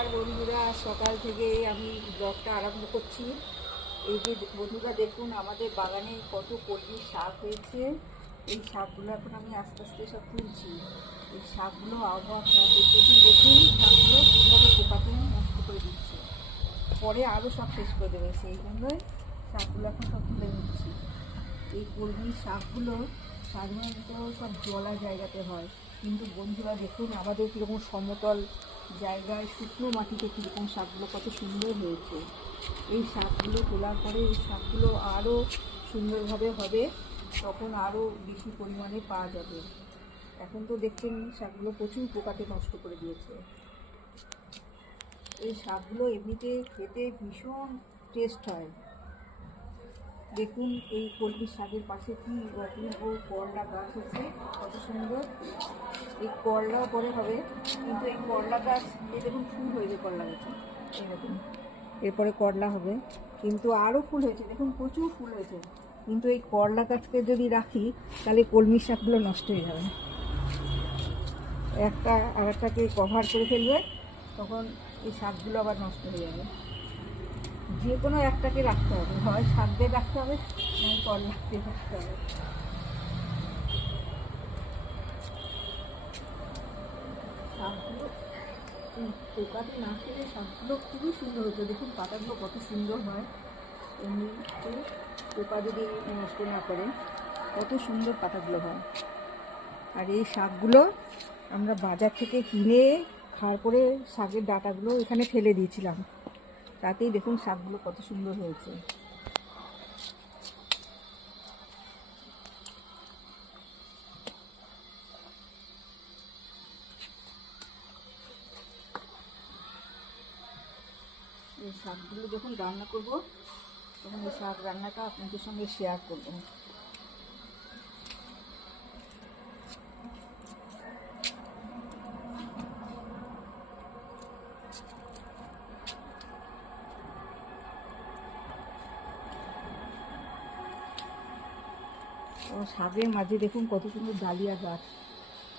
নমস্কার বন্ধুরা, সকাল থেকে আমি ব্লগটা আরম্ভ করছি। এই যে বন্ধুরা, দেখুন, আমাদের বাগানে কত কলমির শাক হয়েছে। এই শাকগুলো এখন আমি আস্তে আস্তে সব তুলছি। এই শাকগুলো আবহাওয়া খারাপ দেখুন দেখুন শাকগুলো কীভাবে পোকাতে নষ্ট করে দিচ্ছে। পরে আরও সব শেষ করে দেবে। সেই জন্যই শাকগুলো এখন সব তুলে নিচ্ছি। এই কলমির শাকগুলো সাধারণত সব জলা জায়গাতে হয়। কিন্তু বন্ধুরা, দেখুন, আমাদের কীরকম সমতল জায়গায় শুকনো মাটিতে কীরকম শাকগুলো কত সুন্দর হয়েছে। এই শাকগুলো তোলার পরে এই শাকগুলো আরও সুন্দরভাবে হবে, তখন আরও বেশি পরিমাণে পাওয়া যাবে। এখন তো দেখছেন শাকগুলো প্রচুর পোকাতে নষ্ট করে দিয়েছে। এই শাকগুলো এমনিতে খেতে ভীষণ টেস্ট হয়। দেখুন এই কলমি শাকের পাশে কি অপূর্ব করলা গাছ আছে, কত সুন্দর। এই করলাও পরে হবে, কিন্তু এই করলা গাছ এই দেখুন ফুল হয়েছে করলা গাছে। এই এরপরে করলা হবে, কিন্তু আরও ফুল হয়েছে, দেখুন প্রচুর ফুল হয়েছে। কিন্তু এই করলা গাছকে যদি রাখি, তাহলে কলমি শাকগুলো নষ্ট হয়ে যাবে। একটা আর একটাকে কভার করে ফেলবে, তখন এই শাকগুলো আবার নষ্ট হয়ে যাবে। যে কোনো একটাকে রাখতে হবে। হয় দিয়ে রাখতে হবে করলা দিয়ে রাখতে হবে। শাকগুলো না খেলে শাকগুলো খুবই সুন্দর হতো। দেখুন, পাতাগুলো কত সুন্দর হয়। এমনিতে পোকা যদি নষ্ট না করে, কত সুন্দর পাতাগুলো হয়। আর এই শাকগুলো আমরা বাজার থেকে কিনে খাওয়ার পরে শাকের ডাঁটাগুলো এখানে ফেলে দিয়েছিলাম। তাতেই দেখুন শাকগুলো কত সুন্দর হয়েছে। এই শাকগুলো যখন রান্না করব, তখন এই শাক রান্নাটা আপনাদের সঙ্গে শেয়ার করব। ও শাকের মাঝে দেখুন কত সুন্দর ডালিয়া গাছ।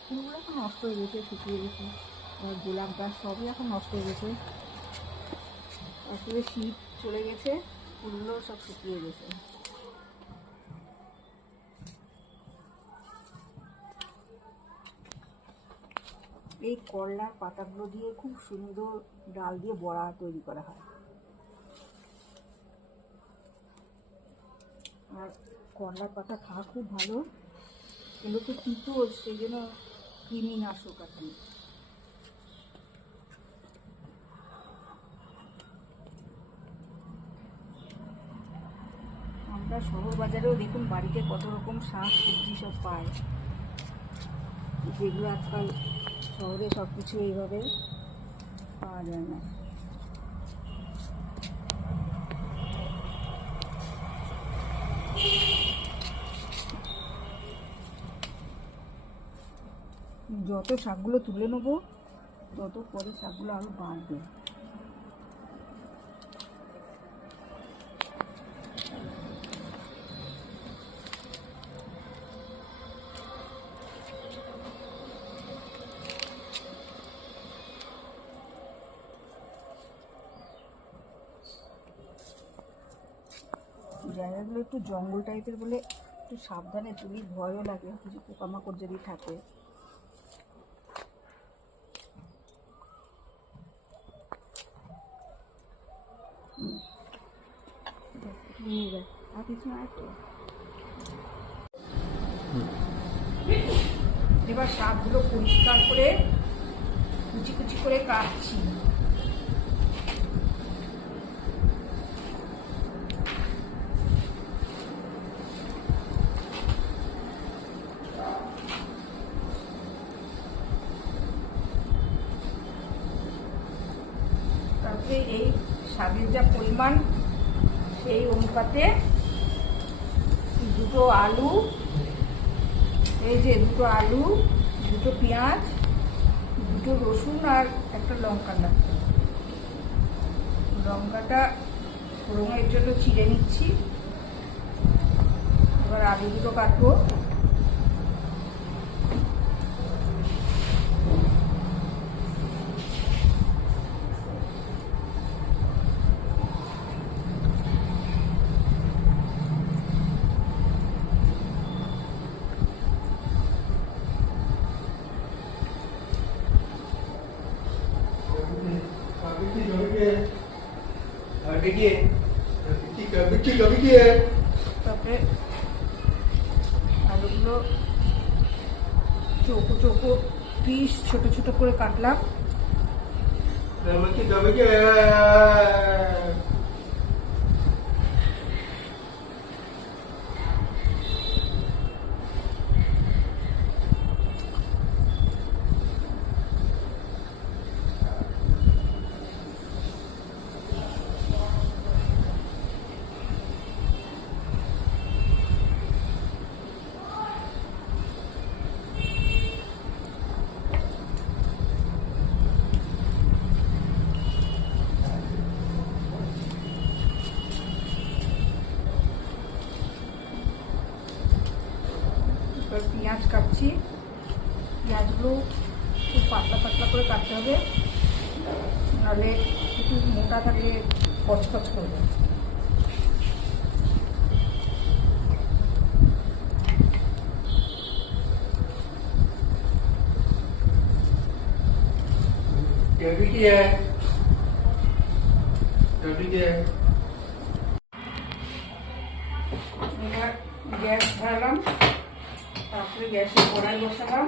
ফুলগুলো এখন নষ্ট হয়ে গেছে, শুকিয়ে গেছে। আর গোলাপ গাছ সবই এখন নষ্ট হয়ে গেছে। আসলে শীত চলে গেছে, ফুলগুলো সব শুকিয়ে গেছে। এই করলার পাতাগুলো দিয়ে খুব সুন্দর ডাল দিয়ে বড়া তৈরি করা হয়। আর করলার পাতা খাওয়া খুব ভালো। এগুলো তো তিতো, সেই জন্য কৃমিনাশক আর কি আমরা শহর বাজারেও দেখুন বাড়িতে কত রকম শাক, সবজি সব পায়। যেগুলো আজকাল শহরে সব কিছু এইভাবে পাওয়া যায় না। যত শাকগুলো তুলে নেব, তত পরে শাকগুলো আরও বাড়বে। জায়গাগুলো একটু জঙ্গল টাইপের বলে একটু সাবধানে তুলি ভয়ও লাগে, কিছু পোকামাকড় যদি থাকে। নিয়ে আর এবার শাকগুলো পরিষ্কার করে কুচি কুচি করে কাটছি এই শাকের যা পরিমাণ সেই অনুপাতে দুটো আলু, এই যে দুটো আলু, দুটো পেঁয়াজ, দুটো রসুন আর একটা লঙ্কা লাগবে। লঙ্কাটা ফোড়নের জন্য চিড়ে নিচ্ছি। এবার আলু দুটো কাটবো। Bikin. Bikin, bikin, bikin. তারপরে আলুগুলো চৌকো চৌকো পিস ছোট ছোট করে কাটলাম Dah bikin, এবার পেঁয়াজ কাটছি পেঁয়াজগুলো খুব পাতলা পাতলা করে কাটতে হবে নাহলে একটু মোটা থাকলে কচকচ করবে Dah bikin. Dah bikin. এবার গ্যাস ধরালাম তারপরে গ্যাসে কড়াই বসালাম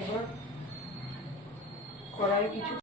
এবার কড়াই কিছু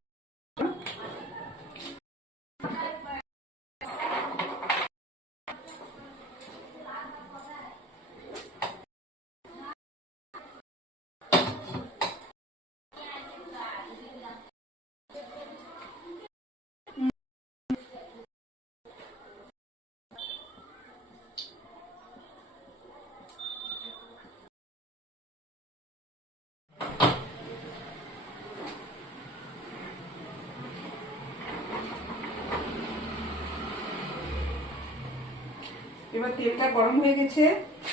এবার তেলটা গরম হয়ে গেছে।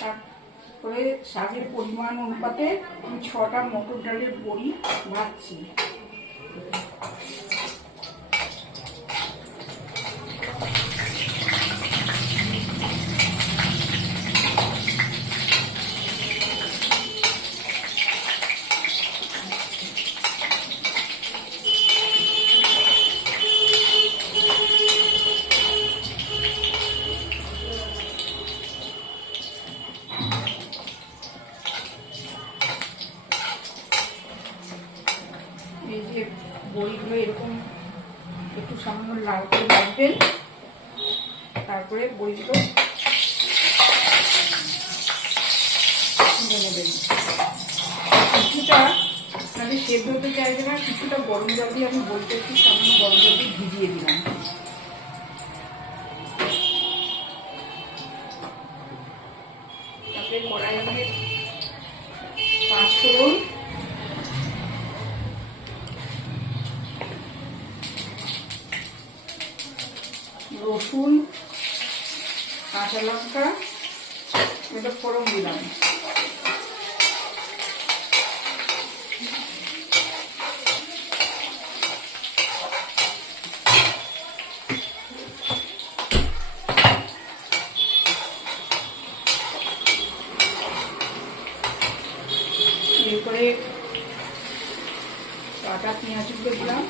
তারপরে শাকের পরিমাণ অনুপাতে আমি ছটা মটর ডালের বড়ি ভাজছি। তুলে নেবেন। কিছুটা মানে সেদ্ধ হতে চাইবে না, কিছুটা গরম জল আমি বলতে একটু সামান্য গরম জল দিয়ে ভিজিয়ে দিলাম। তারপরে কড়াই আমি পাঁচ ফোড়ন রসুন, কাঁচা লঙ্কা এটা ফোড়ন দিলাম এরপরে কাটা পেঁয়াজগুলো দিলাম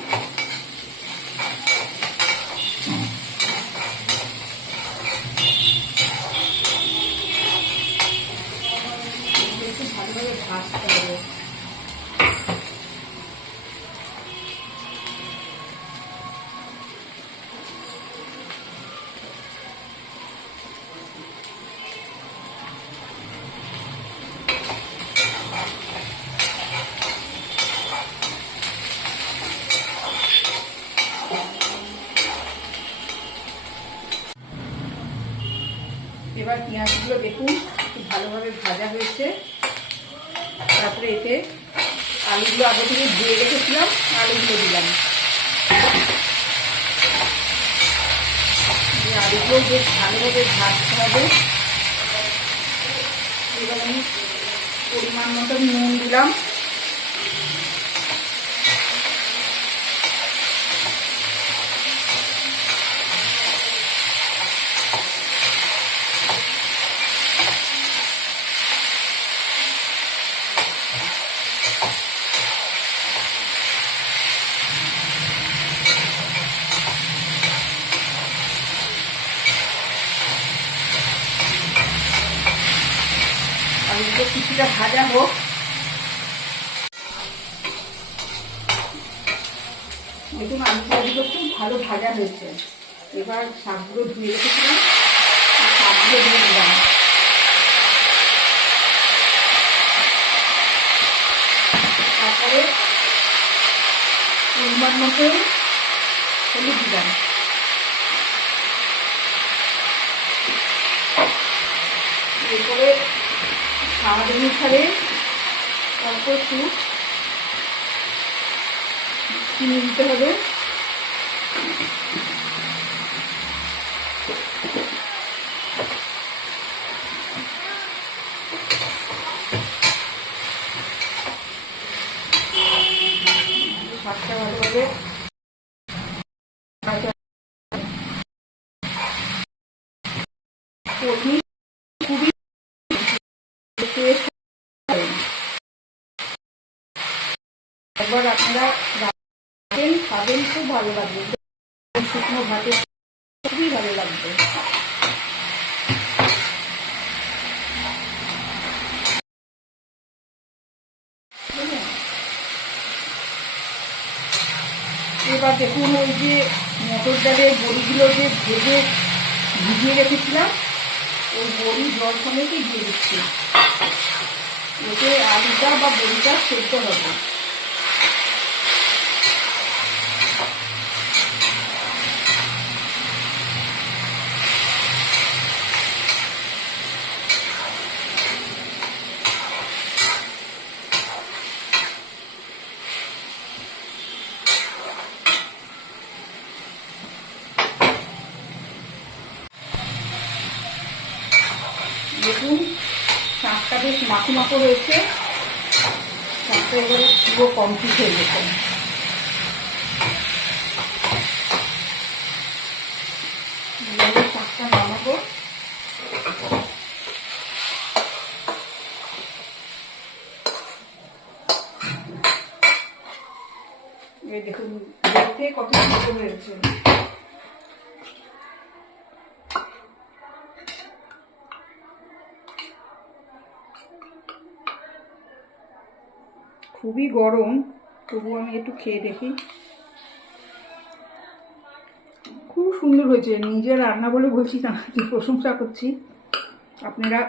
ভাজা হয়েছে। তারপরে এতে আলুগুলো আগে থেকে ধুয়ে রেখেছিলাম আলুগুলো দিলাম। আলুগুলো বেশ ভালোভাবে ভাজতে হবে। এবং পরিমাণ মতো নুন দিলাম। আর কিছুটা ভাজা হোক। দেখুন আলুগুলো খুব ভালো ভাজা হয়েছে। এবার শাকগুলো ধুয়ে রেখেছিলাম। শাকগুলো দিয়ে দিলাম। তারপরে পরিমাণ মতো হলুদ দিলাম। এরপরে স্বাদ অনুসারে অল্প একটু চিনি দিতে হবে। ভাজা একবার আপনারা রাখেন, খাবেন, খুব ভালো লাগবে। শুকনো ভাতে খুবই ভালো লাগবে। এবার দেখুন ওই যে মটর ডালের বড়িগুলো যে ভেজে ভিজিয়ে রেখেছিলাম, ওই বড়ি জল সমেতই দিয়ে দিচ্ছি। এতে আলুটা বা বড়িটা সেদ্ধ হবে দেখুন শাকটা বেশ মাখো তারপরে পুরো কমপ্লিট হয়ে গেছে এবারে শাকটা নামাবো এই দেখুন দেখতে কত সুন্দর হয়েছে খুবই গরম তবু আমি একটু খেয়ে দেখি। খুব সুন্দর হয়েছে, নিজের রান্না বলে বলছি না প্রশংসা করছি। আপনারা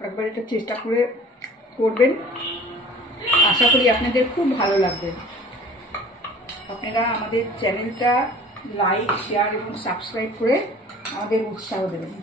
একবার এটা চেষ্টা করে করবেন। আশা করি আপনাদের খুব ভালো লাগবে। আপনারা আমাদের চ্যানেলটা লাইক, শেয়ার এবং সাবস্ক্রাইব করে আমাদের উৎসাহ দেবেন।